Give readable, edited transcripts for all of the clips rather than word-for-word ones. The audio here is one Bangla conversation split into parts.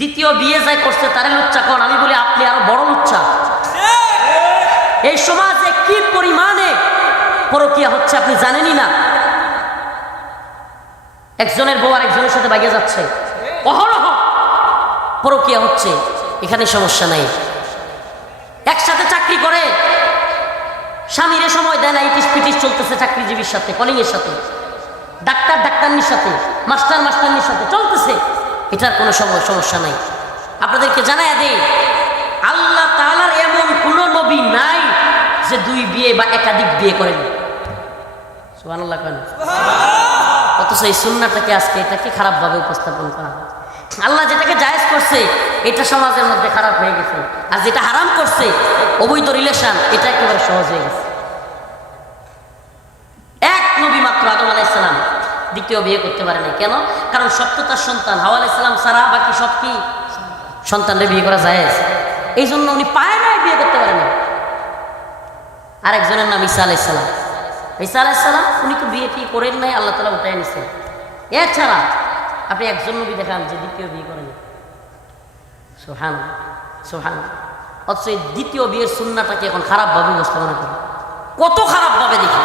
দ্বিতীয় বিয়ে যাই করছে তারে লুচ্চা কন, আমি বলি আপনি আরো বড় লুচ্চা। এই সমাজে কি পরিমাণে পরকীয়া হচ্ছে আপনি জানেনই না। একজনের বউ আর একজনের সাথে বাইকে যাচ্ছে, অহরহ পরকীয়া হচ্ছে। এখানে সমস্যা নাই। একসাথে চাকরি করে, স্বামীরে সময় দেয় না, ইটিস পিটিস চলতেছে চাকরিজীবীর সাথে, কলিংয়ের সাথে, ডাক্তার ডাক্তারনির সাথে, মাস্টার মাস্টারনির সাথে চলতেছে। এটার কোনো সমস্যা নাই। আপনাদেরকে জানায় দেই, আল্লাহ তাআলার এমন কোনো নবী নাই যে দুই বিয়ে বা একাধিক বিয়ে করেন। সুবহানাল্লাহ কেন? অথচ এই সুন্নাহটাকে আজকে এটাকে খারাপভাবে উপস্থাপন করা হয়। আল্লাহ যেটাকে জায়েজ করছে এটা সমাজের মধ্যে খারাপ হয়ে গেছে, আর যেটা হারাম করছে অবৈধ রিলেশন, এটা একেবারে সহজ হয়ে গেছে। এক নবী মাত্র আদম আলাইহিস সালাম দ্বিতীয় বিয়ে করতে পারে নাই। কেন? কারণ সত্যতার সন্তান হাওয়া আলাইহিস সালাম ছাড়া বাকি সব কি সন্তানরে বিয়ে করা জায়েজ। এই জন্য উনি পায় নাই, বিয়ে করতে পারে না। আরেকজনের নাম ঈসা আলাইহিস সালাম। ঈসা আলাইহিস সালাম উনি তো বিয়ে টি করেন নাই, আল্লাহ তাআলা উঠায় নিছেন। এছাড়া আপনি একজন নবী দেখান যে দ্বিতীয় বিয়ে করেন। সুবহানাল্লাহ সুবহানাল্লাহ। অথচ এই দ্বিতীয় বিয়ের সুন্নাহটাকে এখন খারাপভাবে উপস্থাপনা করে, কত খারাপভাবে দেখি।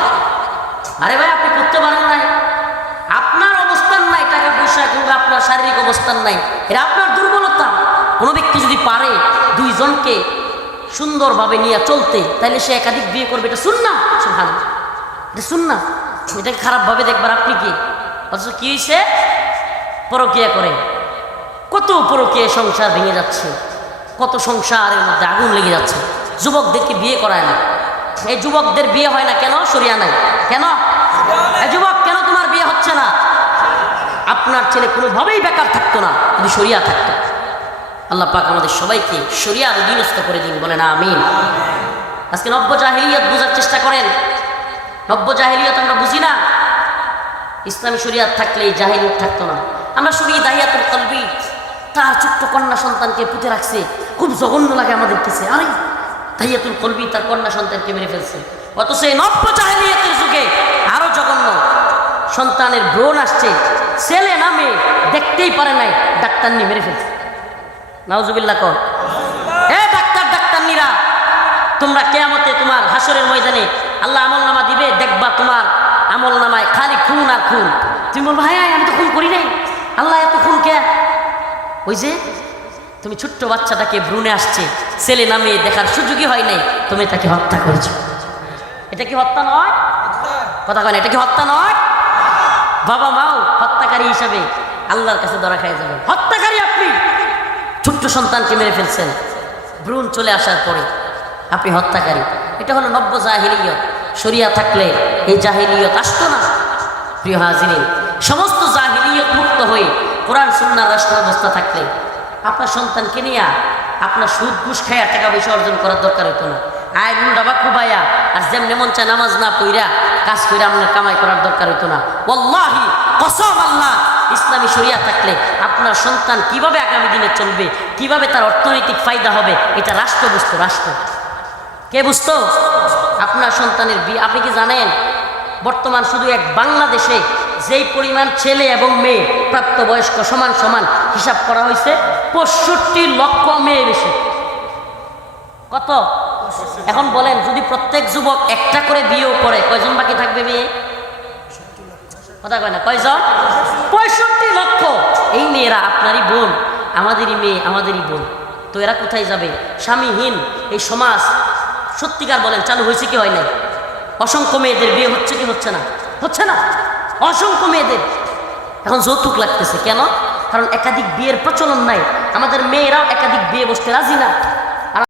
আরে ভাই, আপনি করতে পারেন নাই, আপনার অবস্থান নাই, টাকা পয়সা কিংবা আপনার শারীরিক অবস্থান নাই, এটা আপনার দুর্বলতা। কোনো ব্যক্তি যদি পারে দুইজনকে সুন্দরভাবে নিয়ে চলতে, তাহলে সে একাধিক বিয়ে করবে। এটা সুন্নাহ। সুবহানাল্লাহ, এটা সুন্নাহ। এটাকে খারাপভাবে দেখবার আপনি কি? অথচ কি হয়েছে? পরকীয়া করে। কত পরকীয়া, সংসার ভেঙে যাচ্ছে, কত সংসারের মধ্যে আগুন লেগে যাচ্ছে। যুবকদেরকে বিয়ে করায় না। এই যুবকদের বিয়ে হয় না কেন? শরিয়া নাই। কেন? এই যুবক, কেন তোমার বিয়ে হচ্ছে না? আপনার ছেলে কোনোভাবেই বেকার থাকতো না যদি শরিয়া থাকতো। আল্লাহ পাক আমাদের সবাইকে শরিয়ার অধীনস্থ করে দিন, বলেন আমিন। আজকে নব্য জাহিলিয়ত বোঝার চেষ্টা করেন। নব্য জাহিলিয়ত আমরা বুঝি না। ইসলামী শরিয়াত থাকলে জাহিলিয়ত থাকতো না। আমরা শুনি দাহিয়াতুল কলবি তার ছোট্ট কন্যা সন্তানকে পুঁতে রাখছে, খুব জঘন্য লাগে আমাদের কাছে। আরে দাহিয়াতুল কলবি তার কন্যা সন্তানকে মেরে ফেলছে। অথচ এই নব্য জাহিলিয়তের যুগে আরো জঘন্য, সন্তানের ব্রণ আসছে, ছেলে নামে দেখতেই পারে নাই, ডাক্তারনি মেরে ফেলছে। নাউজুবিল্লাহ কর। এ ডাক্তার ডাক্তারনিরা, তোমরা কিয়ামতে তোমার হাসরের ময়দানে আল্লাহ আমলনামা দিবে, দেখবা তোমার আমলনামায় খালি খুন আর খুন। তুমি বলবো, হ্যাঁ আমি তো খুন করি নাই, আল্লাহ এত খুন কে? ওই যে তুমি ছোট্ট বাচ্চাটাকে ভ্রূণে আসছে, ছেলে নামে দেখার সুযোগই হয় নাই, তুমি তাকে হত্যা করেছ। এটা কি হত্যা নয়? কথা কয় না, এটা কি হত্যা নয়? বাবা মাও হত্যাকারী হিসাবে আল্লাহর কাছে ধরা খাই যাবে। হত্যাকারী আপনি, ছোট্ট সন্তানকে মেরে ফেলছেন, ভ্রূণ চলে আসার পরে আপনি হত্যাকারী। এটা হলো নব্য জাহিলিয়ত। শরিয়া থাকলে এই জাহিলিয়ত আসতো না। প্রিয় হাজিরিন, সমস্ত জাহিলিয়ত মুক্ত হয়ে কোরআন সুন্নাহর রাষ্ট্র ব্যবস্থা থাকলে আপনার সন্তানকে নিয়ে আপনার সুদ ঘুষ খাইয়া টাকা পয়সা অর্জন করার দরকার হতো না। আয় ডাবা খুবাইয়া আর যেমন মন চায় নামাজ না পইরা কাজ কইরা আপনার কামাই করার দরকার হতো না। ওয়াল্লাহি কসম আল্লাহ, ইসলামী শরিয়া থাকলে আপনার সন্তান কিভাবে আগামী দিনে চলবে, কিভাবে তার অর্থনৈতিক ফায়দা হবে, এটা রাষ্ট্র বুঝতো। রাষ্ট্র কে বুঝতো? আপনার সন্তানের বিয়ে। আপনি কি জানেন বর্তমান শুধু এক বাংলাদেশে যেই পরিমাণ ছেলে এবং মেয়ে প্রাপ্তবয়স্ক সমান সমান হিসাব করা হয়েছে, 65 লক্ষ মেয়ে বেশি। কত? এখন বলেন, যদি প্রত্যেক যুবক একটা করে বিয়েও করে, কয়জন বাকি থাকবে মেয়ে? কথা কয় না, কয়জন? 65 লক্ষ। এই মেয়েরা আপনারই বোন, আমাদেরই মেয়ে, আমাদেরই বোন। তো এরা কোথায় যাবে? স্বামীহীন এই সমাজ সত্যিকার বলেন চালু হয়েছে কি হয় নাই? অসংখ্য মেয়েদের বিয়ে হচ্ছে কি হচ্ছে না? হচ্ছে না। অসংখ্য মেয়েদের এখন যৌতুক লাগতেছে। কেন? কারণ একাধিক বিয়ের প্রচলন নাই। আমাদের মেয়েরাও একাধিক বিয়ে বসতে রাজি না।